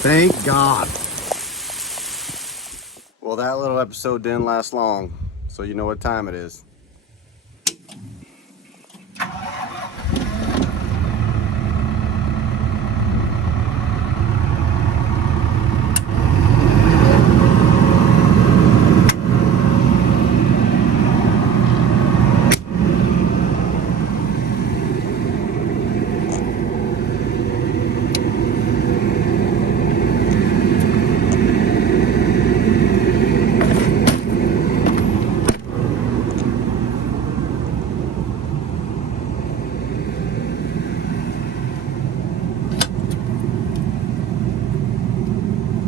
Thank God. Well, that little episode didn't last long, so you know what time it is.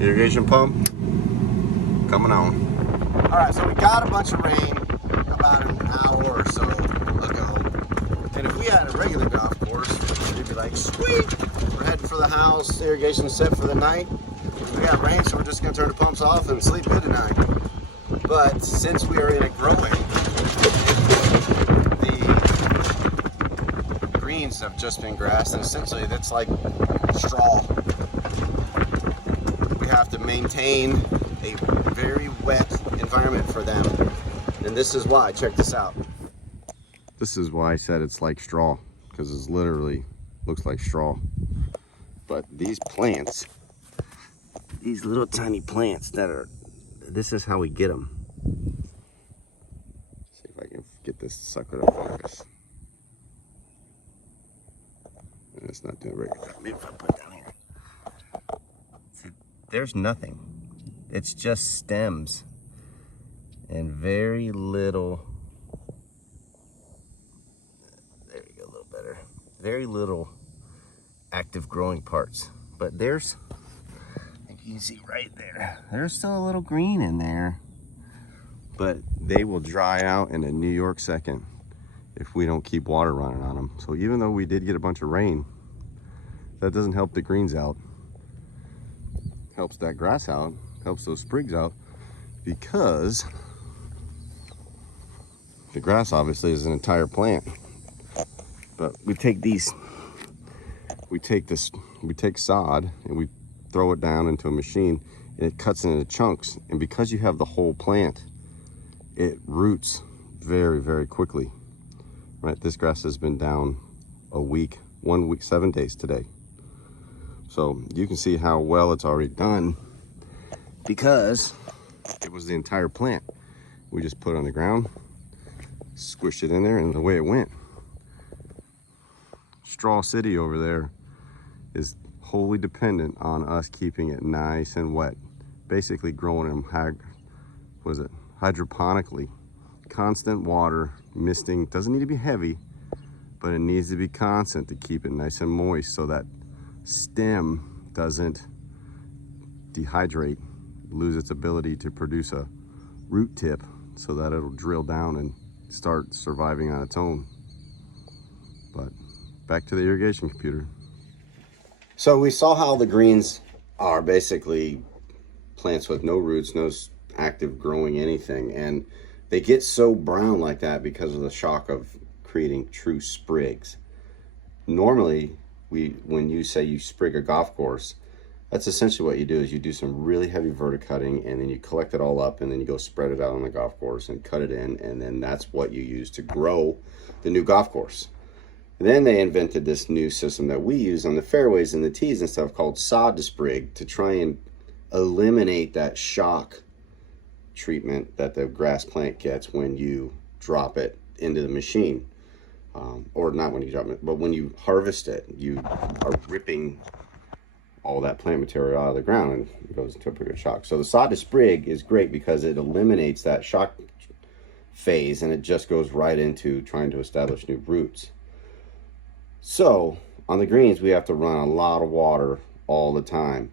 Irrigation pump coming on. All right, so we got a bunch of rain about an hour or so ago. And if we had a regular golf course, we'd be like, sweet, we're heading for the house, irrigation's set for the night. We got rain, so we're just gonna turn the pumps off and sleep good tonight. But since we are in a growing, the greens have just been grassed, and essentially that's like straw. We have to maintain a very wet environment for them. And this is why, check this out. This is why I said it's like straw, because it's literally looks like straw. But these plants, these little tiny plants that are, this is how we get them. See if I can get this sucker to focus. And it's not doing very good. Maybe if I put it down here. See, there's nothing. It's just stems and very little, there you go, a little better. Very little active growing parts. But there's, I think you can see right there, there's still a little green in there. But they will dry out in a New York second if we don't keep water running on them. So even though we did get a bunch of rain, that doesn't help the greens out. Helps that grass out, helps those sprigs out, because the grass obviously is an entire plant. But we take these, we take sod and we throw it down into a machine, and it cuts it into chunks. And because you have the whole plant, it roots very, very quickly. Right, this grass has been down a week, 1 week, 7 days today. So you can see how well it's already done, because it was the entire plant. We just put it on the ground, squished it in there, and the way it went. Straw City over there is wholly dependent on us keeping it nice and wet. Basically growing them, hydroponically. Constant water, misting, doesn't need to be heavy, but it needs to be constant to keep it nice and moist so that stem doesn't dehydrate, lose its ability to produce a root tip, so that it'll drill down and start surviving on its own. But back to the irrigation computer. So we saw how the greens are basically plants with no roots, no active growing anything, and they get so brown like that because of the shock of creating true sprigs. Normally, when you say you sprig a golf course, that's essentially what you do, is you do some really heavy verticutting, and then you collect it all up, and then you go spread it out on the golf course and cut it in, and then that's what you use to grow the new golf course. And then they invented this new system that we use on the fairways and the tees and stuff called sod to sprig, to try and eliminate that shock treatment that the grass plant gets when you drop it into the machine. Or not when you drop it, but when you harvest it, you are ripping all that plant material out of the ground, and it goes into a pretty good shock. So the sod to sprig is great because it eliminates that shock phase, and it just goes right into trying to establish new roots. So on the greens, we have to run a lot of water all the time,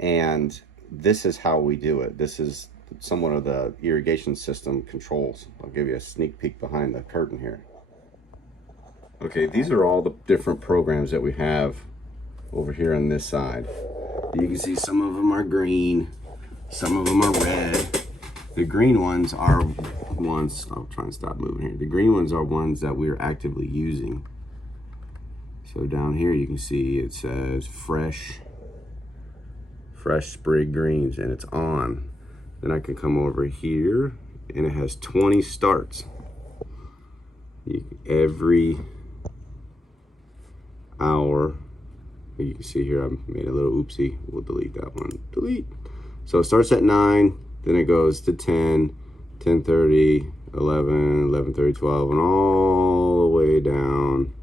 and this is how we do it. This is somewhat of the irrigation system controls. I'll give you a sneak peek behind the curtain here. Okay, these are all the different programs that we have over here on this side. You can see some of them are green, some of them are red. The green ones are ones, I'll try and stop moving here. The green ones are ones that we're actively using. So down here you can see it says fresh fresh sprig greens, and it's on. Then I can come over here, and it has 20 starts. Every hour, you can see here I made a little oopsie. We'll delete that one. Delete. So it starts at 9, then it goes to 10, 10:30, 11, 11:30, 12, and all the way down.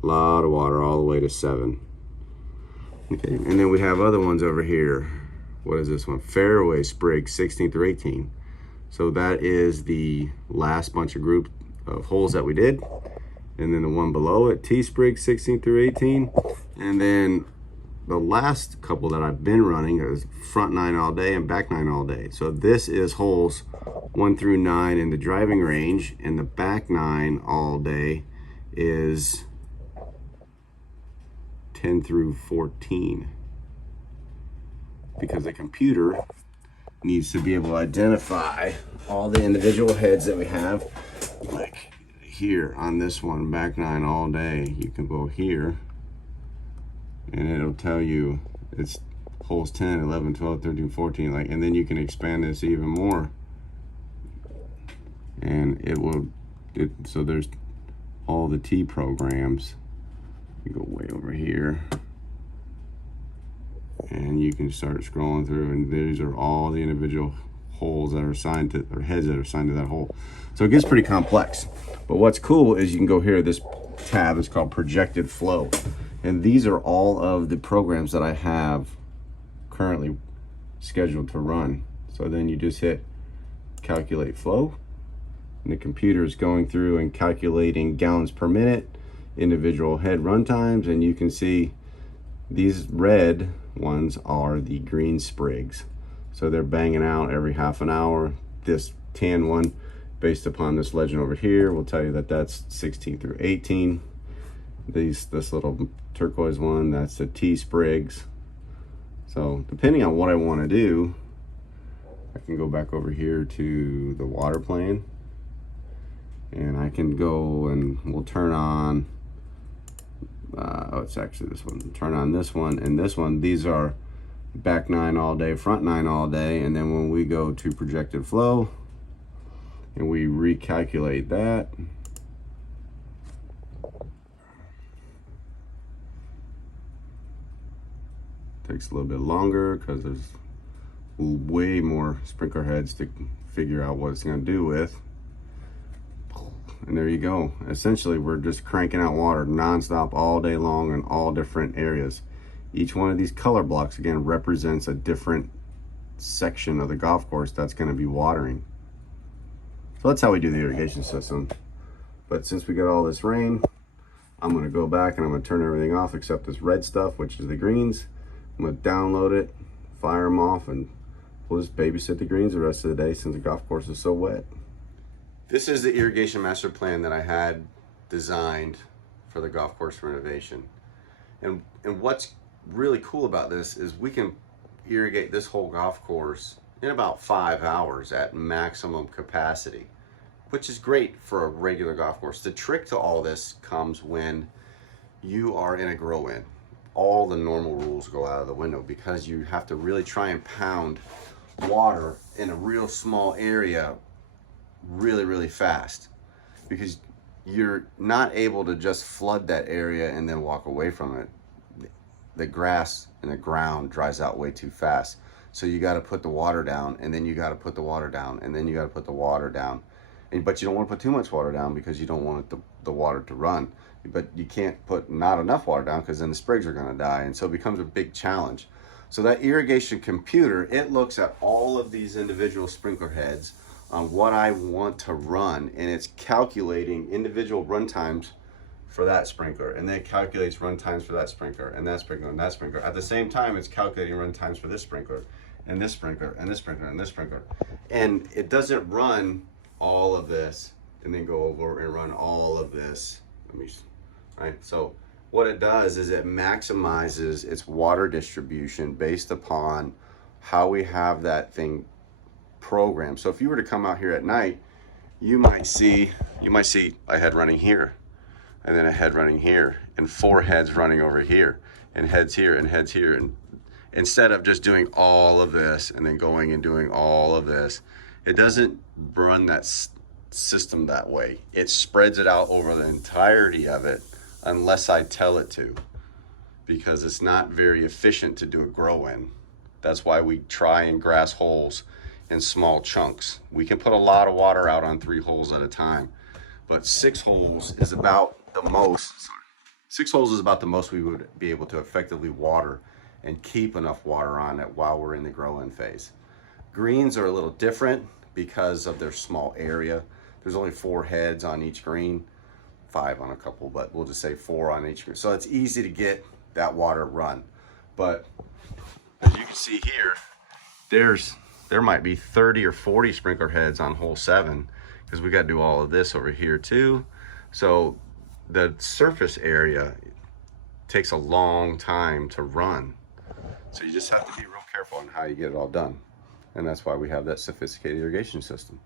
A lot of water all the way to 7. Okay, and then we have other ones over here. What is this one? Fairway Sprig 16 through 18. So that is the last bunch of group of holes that we did. And then the one below it, T Sprig 16 through 18. And then the last couple that I've been running is front 9 all day and back 9 all day. So this is holes 1 through 9 in the driving range, and the back 9 all day is 10 through 14. Because the computer needs to be able to identify all the individual heads that we have. Like here on this one, back 9 all day, you can go here and it'll tell you it's holes 10, 11, 12, 13, 14, like, and then you can expand this even more, and so there's all the T programs. You go way over here and you can start scrolling through, and these are all the individual holes that are assigned to, or heads that are assigned to that hole. So it gets pretty complex. But what's cool is you can go here, this tab is called Projected Flow. And these are all of the programs that I have currently scheduled to run. So then you just hit Calculate Flow, and the computer is going through and calculating gallons per minute, individual head run times, and you can see these red ones are the green sprigs. So they're banging out every half an hour. This tan one, based upon this legend over here, will tell you that that's 16 through 18. This little turquoise one, that's the T sprigs. So depending on what I want to do, I can go back over here to the water plane, and I can go and we'll turn on oh, it's actually this one. Turn on this one and this one. These are back 9 all day, front 9 all day. And then when we go to Projected Flow and we recalculate that, takes a little bit longer because there's way more sprinkler heads to figure out what it's going to do with. And there you go. Essentially, we're just cranking out water nonstop all day long in all different areas. Each one of these color blocks, again, represents a different section of the golf course that's going to be watering. So that's how we do the irrigation system. But since we got all this rain, I'm going to go back and I'm going to turn everything off except this red stuff, which is the greens. I'm going to download it, fire them off, and we'll just babysit the greens the rest of the day since the golf course is so wet. This is the irrigation master plan that I had designed for the golf course renovation. And what's really cool about this is we can irrigate this whole golf course in about 5 hours at maximum capacity, which is great for a regular golf course. The trick to all this comes when you are in a grow-in. All the normal rules go out of the window because you have to really try and pound water in a real small area really, really fast, because you're not able to just flood that area and then walk away from it. The grass and the ground dries out way too fast. So you got to put the water down, and then you got to put the water down, and then you got to put the water down. But you don't want to put too much water down because you don't want the water to run. But you can't put not enough water down because then the sprigs are going to die. And so it becomes a big challenge. So that irrigation computer, it looks at all of these individual sprinkler heads on what I want to run, and it's calculating individual run times for that sprinkler, and then it calculates run times for that sprinkler and that sprinkler and that sprinkler. At the same time, it's calculating run times for this sprinkler and this sprinkler and this sprinkler and this sprinkler. And it doesn't run all of this and then go over and run all of this. Right? So what it does is it maximizes its water distribution based upon how we have that thing programmed. So if you were to come out here at night, you might see a head running here, and then a head running here, and 4 heads running over here, and heads here, and heads here, instead of just doing all of this and then going and doing all of this. It doesn't run that system that way. It spreads it out over the entirety of it unless I tell it to, because it's not very efficient to do a grow in. That's why we try and grass holes in small chunks. We can put a lot of water out on 3 holes at a time, but 6 holes is about the most. 6 holes is about the most we would be able to effectively water and keep enough water on it while we're in the grow-in phase. Greens are a little different because of their small area. There's only 4 heads on each green, 5 on a couple, but we'll just say 4 on each green. So it's easy to get that water run. But as you can see here, there might be 30 or 40 sprinkler heads on hole 7 because we got to do all of this over here too. So the surface area takes a long time to run. So you just have to be real careful on how you get it all done. And that's why we have that sophisticated irrigation system.